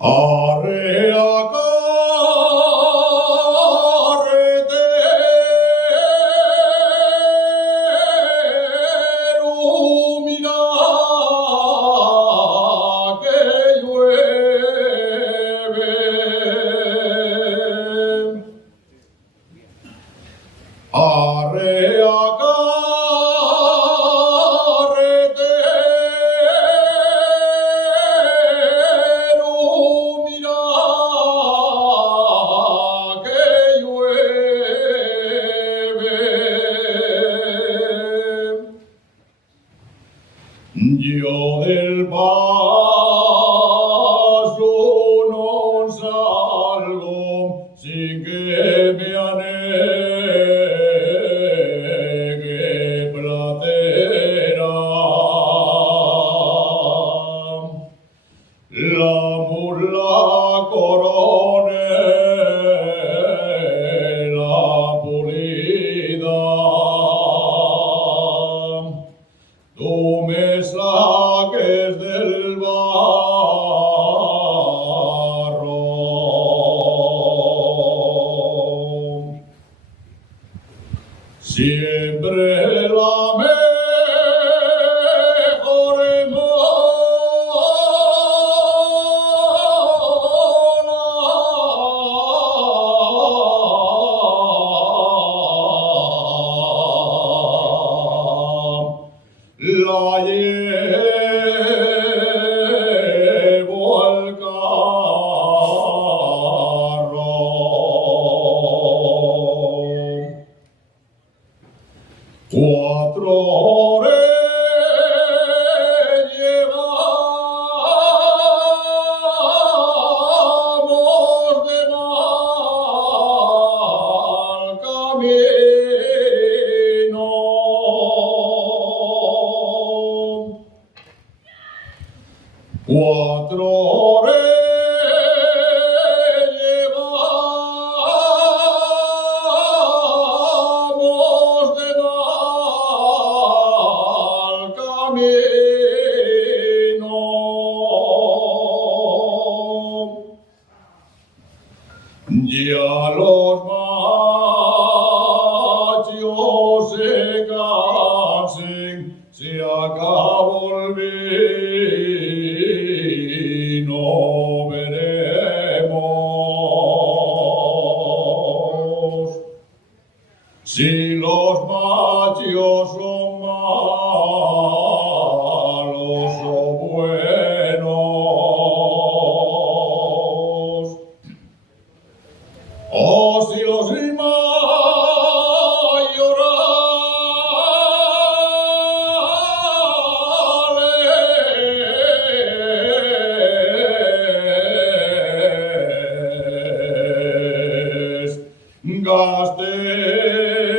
Area carretero, mira que llueve. Area carretero, mira que llueve. Yo del paso no salgo sin que me anegue platera. La mula coronela pulida, tú me saques del barro. Siempre la mejor la llevo al carro. Cuatro horas llevamos de mal camino. Cuatro horas llevamos de mal camino. Ya los machos se cansen, se acabó el vino, veremos si los machos son malos o buenos, o si los mayorales gasten